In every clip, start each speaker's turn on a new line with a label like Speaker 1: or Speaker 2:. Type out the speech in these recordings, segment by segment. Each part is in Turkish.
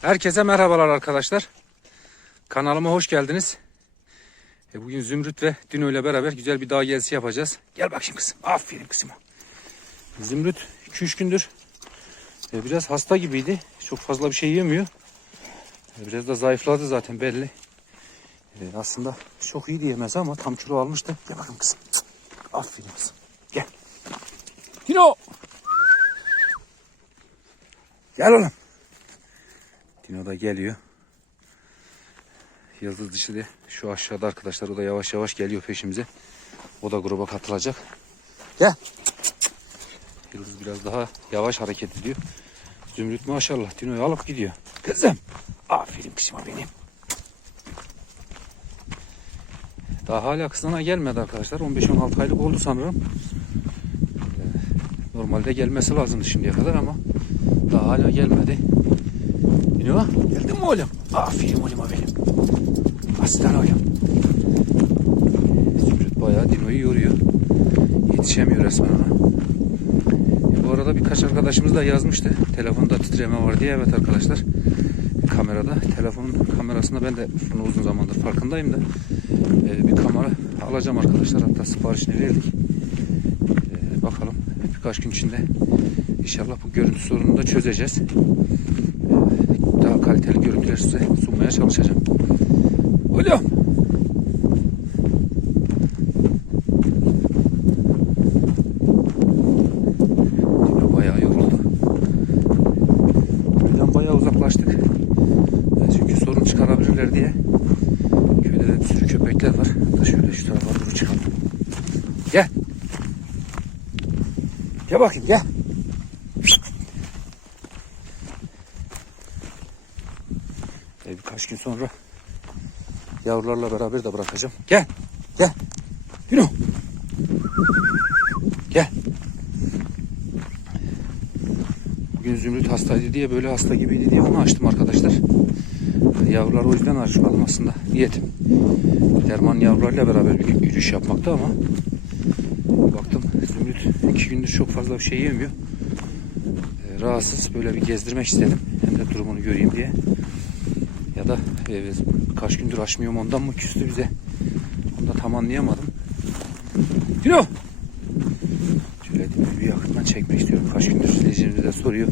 Speaker 1: Herkese merhabalar arkadaşlar. Kanalıma hoş geldiniz. E, bugün Zümrüt ve Dino ile beraber güzel bir dağ gezisi yapacağız. Gel bak şimdi kızım. Aferin kızım. Zümrüt 2-3 gündür e, biraz hasta gibiydi. Çok fazla bir şey yemiyor. E, biraz da zayıfladı zaten belli. E, aslında çok iyi diyemez ama tam kilo almıştı. Gel bakayım kızım. Aferin kızım. Gel. Dino. Gel oğlum. Dino da geliyor. Yıldız dişi de şu aşağıda arkadaşlar. O da yavaş yavaş geliyor peşimize. O da gruba katılacak. Gel. Yıldız biraz daha yavaş hareket ediyor. Zümrüt maşallah Dino'yu alıp gidiyor. Kızım. Aferin kızıma benim. Daha hala kızına gelmedi arkadaşlar. 15-16 aylık oldu sanırım. Ee, Normalde gelmesi lazımdı şimdiye kadar ama daha hala gelmedi. Dino geldin mi oğlum? Aferin oğluma benim. Aslan oğlum. Zümrüt bayağı Dino'yu yoruyor. Yetişemiyor resmen ona. E, bu arada birkaç arkadaşımız da yazmıştı. Telefonda titreme var diye. Evet arkadaşlar. Kamerada. Telefonun kamerasında ben de bunu uzun zamandır farkındayım da. e, bir kamera alacağım arkadaşlar. Hatta siparişini verdik. E, bakalım. Birkaç gün içinde inşallah bu görüntü sorununu da çözeceğiz. Kaliteli görüntüler size sunmaya çalışacağım. Oğlum. Dino bayağı yoruldu. Köyden bayağı uzaklaştık. Çünkü sorun çıkarabilirler diye. Köyde de sürü köpekler var. Da şöyle şu tarafa doğru çıkalım. Gel. Gel bakayım gel. E, birkaç gün sonra yavrularla beraber de bırakacağım. Gel. Gel. Dino. Gel. Bugün Zümrüt hastaydı diye böyle hasta gibiydi diye onu açtım arkadaşlar. Yavrular o yüzden açmadım aslında. Niyetim. Derman yavrularıyla beraber bir yürüyüş yapmakta ama baktım Zümrüt iki gündür çok fazla bir şey yemiyor. E, rahatsız böyle bir gezdirmek istedim. Hem de durumunu göreyim diye. Da e, kaç gündür açmıyorum ondan mı küstü bize. Onu da tam anlayamadım. Dino! Şöyle bir yakından çekmek istiyorum. Kaç gündür izleyicilerimiz de soruyor.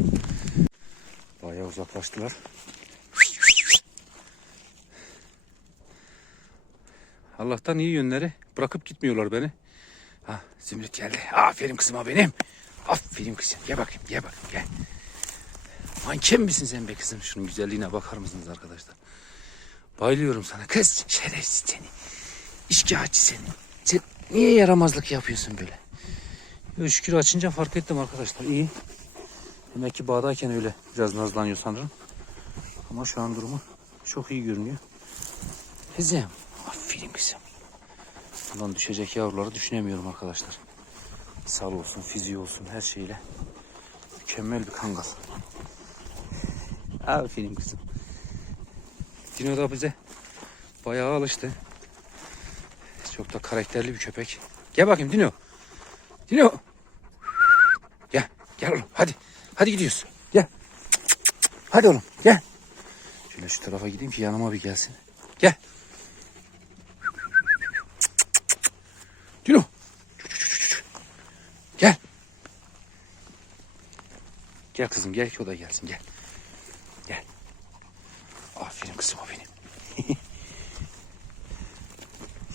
Speaker 1: Bayağı uzaklaştılar. Allah'tan iyi yönleri bırakıp gitmiyorlar beni. Ha, Zümrüt geldi. Aferin kızıma benim. Aferin kızım. Gel bakayım, gel bakayım, gel. Manken misin sen be kızım? Şunun güzelliğine bakar mısınız arkadaşlar? Bayılıyorum sana. Kız şerefsiz seni. İşkağıtçı seni. Sen niye yaramazlık yapıyorsun böyle? Yo, şükür açınca fark ettim arkadaşlar. İyi. Demek ki bağdayken öyle biraz nazlanıyor sanırım. Ama şu an durumu çok iyi görünüyor. Kızım. Aferin kızım. Bundan düşecek yavruları düşünemiyorum arkadaşlar. Sal olsun, fiziği olsun her şeyle. Mükemmel bir kangal. Aferin kızım. Dino da bize bayağı alıştı. Çok da karakterli bir köpek. Gel bakayım Dino. Dino. Gel. Gel oğlum hadi. Hadi gidiyoruz. Gel. Hadi oğlum gel. Şöyle şu tarafa gideyim ki yanıma bir gelsin. Gel. Dino. Gel. Gel kızım gel ki o da gelsin gel. Aferin kızım o benim.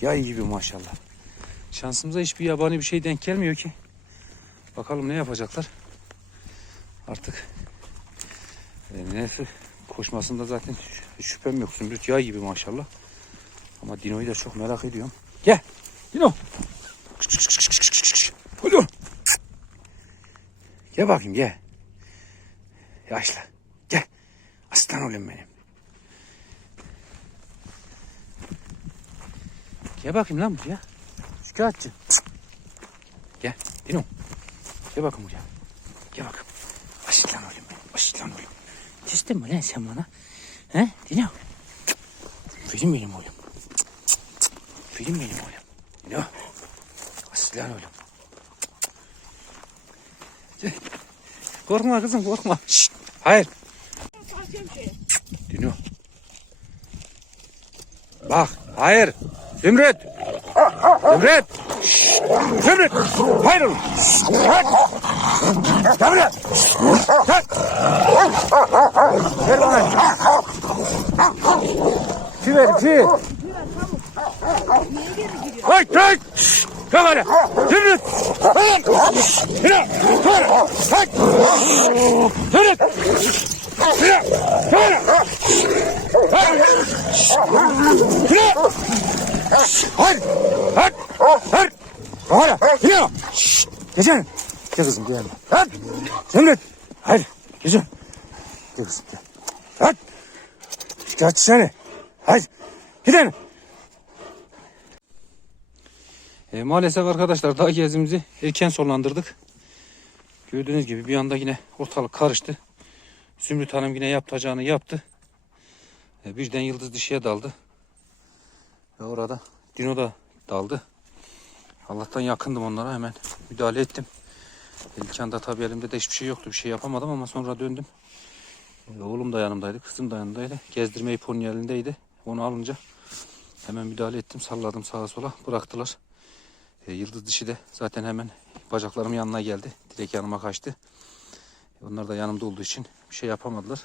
Speaker 1: Yay gibi maşallah. Şansımıza hiçbir yabani bir şey denk gelmiyor ki. Bakalım ne yapacaklar. Artık e, neyse koşmasında zaten şüphem yok. Zümrüt yay gibi maşallah. Ama Dino'yu da çok merak ediyorum. Gel. Dino. Hadi. Gel bakayım gel. Yaşlı. Gel. Aslan oğlum benim. Gel bakayım lan buraya. Şikayetçi. Gel. Dino. Gel bakayım buraya. Gel bakayım. Aşit lan oğlum. Aşit lan oğlum. Küstün mü lan sen bana? He? Dino. Film benim oğlum. Film benim oğlum. Dino. Aşit lan oğlum. Korkma kızım korkma. Şşt. Hayır. Dino. Bak. Hayır. Zümrüt. Zümrüt. Şşş! Zümrüt. Hayır oğlum. Kalk. Gel buraya. Kalk. Ver bana. Ki ver ki. Hayır hayır. Şşş! Kalk hadi. Zümrüt. Hayır. Yürü. Hayır. Kalk. Zümrüt. Yürü. Hayır. Hayır. Yürü. Hayır. Hayır. Hayır. Hala. Şşş. Geçen. Gel kızım gel. Hayır. Zümrüt. Hayır. Geçen. Gel kızım gel. Hayır. Şikayetçi seni. Hayır. Gidelim. E, maalesef arkadaşlar dağ gezimizi erken sonlandırdık. Gördüğünüz gibi bir anda yine ortalık karıştı. Zümrüt Hanım yine yapacağını yaptı. E, birden yıldız dişiye daldı. Ve orada Dino da daldı. Allah'tan yakındım onlara hemen müdahale ettim. İlk anda tabii elimde de hiçbir şey yoktu. Bir şey yapamadım ama sonra döndüm. Oğlum da yanımdaydı, kızım da yanımdaydı. Gezdirme iponun elindeydi. Onu alınca hemen müdahale ettim. Salladım sağa sola. Bıraktılar. E, yıldız dişi de zaten hemen bacaklarımın yanına geldi. Direkt yanıma kaçtı. Onlar da yanımda olduğu için bir şey yapamadılar.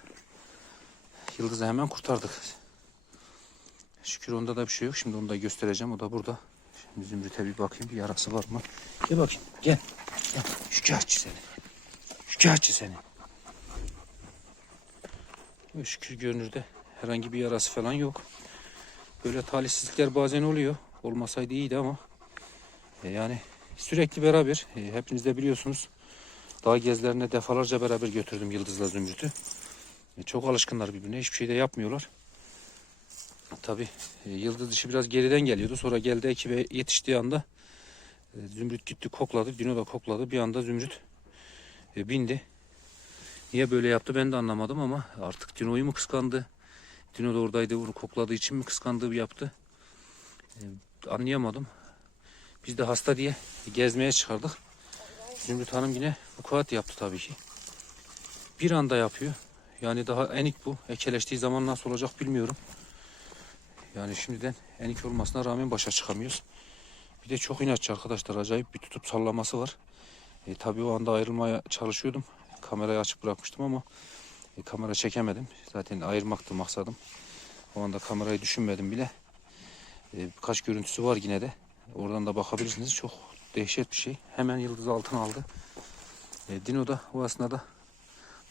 Speaker 1: Yıldız'ı hemen kurtardık. Şükür onda da bir şey yok. Şimdi onu da göstereceğim. O da burada. Şimdi Zümrüt'e bir bakayım. Bir yarası var mı? Gel bakayım. Gel. Gel. Şikayetçi seni. Şikayetçi seni. Şükür görünürde herhangi bir yarası falan yok. Böyle talihsizlikler bazen oluyor. Olmasaydı iyiydi ama e, yani sürekli beraber. E, hepiniz de biliyorsunuz. Dağ gezilerine defalarca beraber götürdüm Yıldız'la Zümrüt'ü. E, çok alışkınlar birbirine. Hiçbir şey de yapmıyorlar. Tabi Yıldız dişi biraz geriden geliyordu. Sonra geldi ekibe yetiştiği anda e, Zümrüt gitti kokladı. Dino da kokladı. Bir anda Zümrüt e, bindi. Niye böyle yaptı ben de anlamadım ama artık Dino'yu mu kıskandı? Dino da oradaydı. Onu kokladığı için mi kıskandığı yaptı? E, anlayamadım. Biz de hasta diye gezmeye çıkardık. Zümrüt Hanım yine vukuat yaptı tabii ki. Bir anda yapıyor. Yani daha enik bu. Ekeleştiği zaman nasıl olacak bilmiyorum. Yani şimdiden enik olmasına rağmen başa çıkamıyoruz. Bir de çok inatçı arkadaşlar. Acayip bir tutup sallaması var. E, tabii o anda ayrılmaya çalışıyordum. Kamerayı açık bırakmıştım ama e, kamera çekemedim. Zaten ayırmaktı maksadım. O anda kamerayı düşünmedim bile. E, birkaç görüntüsü var yine de. Oradan da bakabilirsiniz. Çok dehşet bir şey. Hemen yıldız altın aldı. E, Dino da o esnada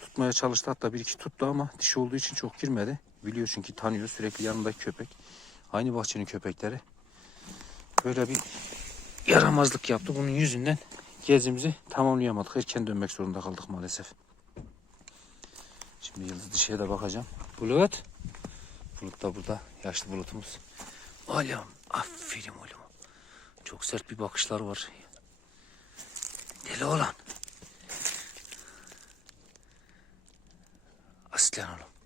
Speaker 1: tutmaya çalıştı. Hatta bir iki tuttu ama dişi olduğu için çok girmedi. Biliyor çünkü tanıyor sürekli yanındaki köpek. Aynı bahçenin köpekleri. Böyle bir yaramazlık yaptı. Bunun yüzünden gezimizi tamamlayamadık. Erken dönmek zorunda kaldık maalesef. Şimdi yıldız dişiye de bakacağım. Bulut. Bulut da burada. Yaşlı bulutumuz. Oğlum. Aferin oğlum. Çok sert bir bakışlar var. Deli olan. Aslan oğlum.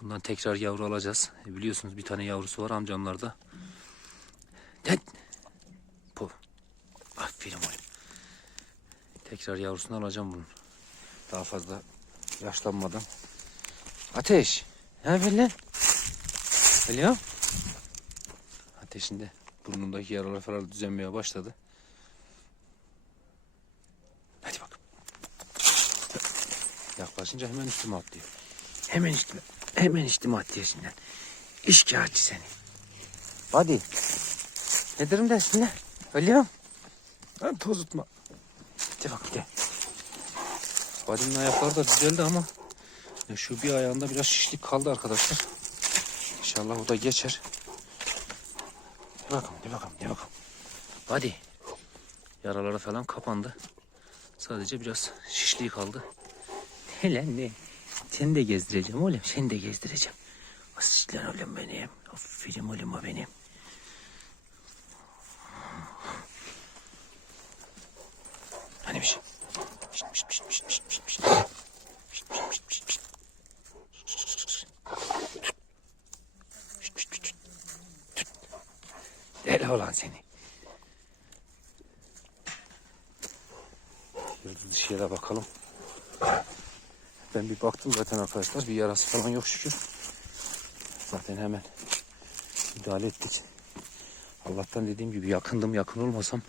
Speaker 1: Bundan tekrar yavru alacağız. E, biliyorsunuz bir tane yavrusu var amcamlarda. Den. Bu. Aferin oğlum. Tekrar yavrusunu alacağım bunun. Daha fazla yaşlanmadan. Ateş. Ne haber lan? Geliyor. Ateşinde burnundaki yaralar falan düzenmeye başladı. Hadi bak. Yaklaşınca hemen üstüme atlıyor. Hemen üstüme, hemen atlıyor şimdiden. İşkağıtçı seni. Hadi. Ne durumdasın lan? Ölüyorum. Lan toz tutma. Hadi bak de. Vadinin ayakları da düzeldi ama ya şu bir ayağında biraz şişlik kaldı arkadaşlar. İnşallah o da geçer. De bakalım, de bakalım, de bakalım. Hadi. Yaraları falan kapandı. Sadece biraz şişliği kaldı. Ne lan ne? Seni de gezdireceğim oğlum. Seni de gezdireceğim. Aslan oğlum benim. Aferin oğlum o benim. Hani bir şey? Şşt, şşt, şşt, şşt. Şşt, şşt, şşt. Tut. Şşt, şşt, şşt. Tut. Deli olan seni. Yıldız dışıya da bakalım. Ben bir baktım zaten arkadaşlar. Bir yarası falan yok şükür. Zaten hemen müdahale ettik. Allah'tan dediğim gibi yakındım yakın olmasam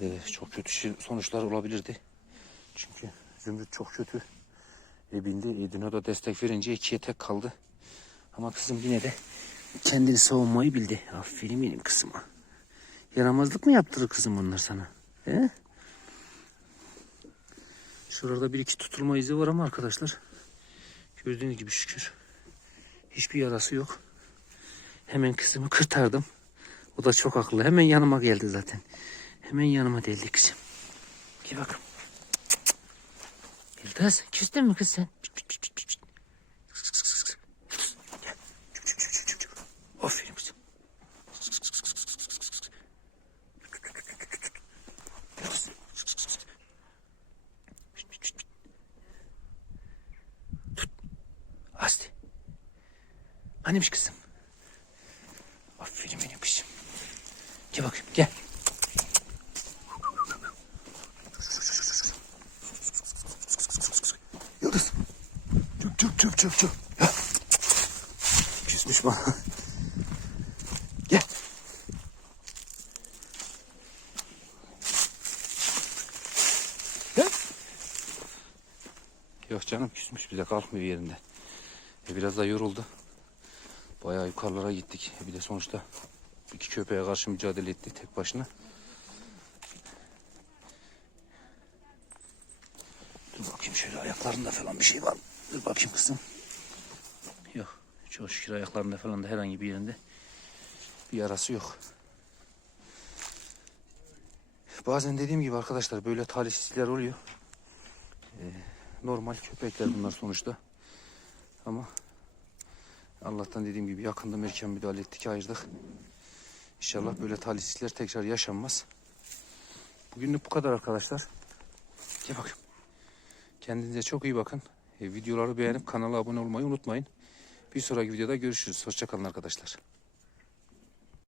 Speaker 1: e, çok kötü sonuçlar olabilirdi. Çünkü Zümrüt çok kötü. E, bindi. E, Dino da destek verince ikiye tek kaldı. Ama kızım yine de kendini savunmayı bildi. Aferin benim kızıma. Yaramazlık mı yaptırır kızım bunlar sana? He? Şurada bir iki tutulma izi var ama arkadaşlar. Gördüğünüz gibi şükür. Hiçbir yarası yok. Hemen kızımı kırtardım. O da çok akıllı. Hemen yanıma geldi zaten. Hemen yanıma deldi kızım. Gel bakalım. Yıldız küstün mü kız sen? Pişt, pişt, pişt, pişt, pişt. Kıs, kıs, kıs, kıs. Gel. Çık, çık, çık, çık, çık, çık. Aferin kızım. Kıs, kıs, kıs, kıs, kıs, kıs, kıs, kıs. Kıs. Kıs, kıs, kıs. Pişt, pişt, pişt, pişt. Tut. Asti. Annemiş kızım. Aferin benim kızım. Gel bakayım gel. Yıldız. Çöp çöp çöp çöp çöp. Küsmüş bana. Gel. Gel. Yok canım küsmüş bize kalkmıyor yerinde. E, biraz da yoruldu. Bayağı yukarılara gittik. Bir de sonuçta iki köpeğe karşı mücadele etti tek başına. Dur bakayım şöyle ayaklarında falan bir şey var mı? Dur bakayım kızım. Yok. Çok şükür ayaklarında falan da herhangi bir yerinde bir yarası yok. Bazen dediğim gibi arkadaşlar böyle talihsizlikler oluyor. Ee, normal köpekler bunlar sonuçta. Ama Allah'tan dediğim gibi yakında erken müdahale ettik ayırdık. İnşallah böyle talihsizlikler tekrar yaşanmaz. Bugünlük bu kadar arkadaşlar. Gel bakayım. Kendinize çok iyi bakın. E, videoları beğenip kanala abone olmayı unutmayın. Bir sonraki videoda görüşürüz. Hoşçakalın arkadaşlar.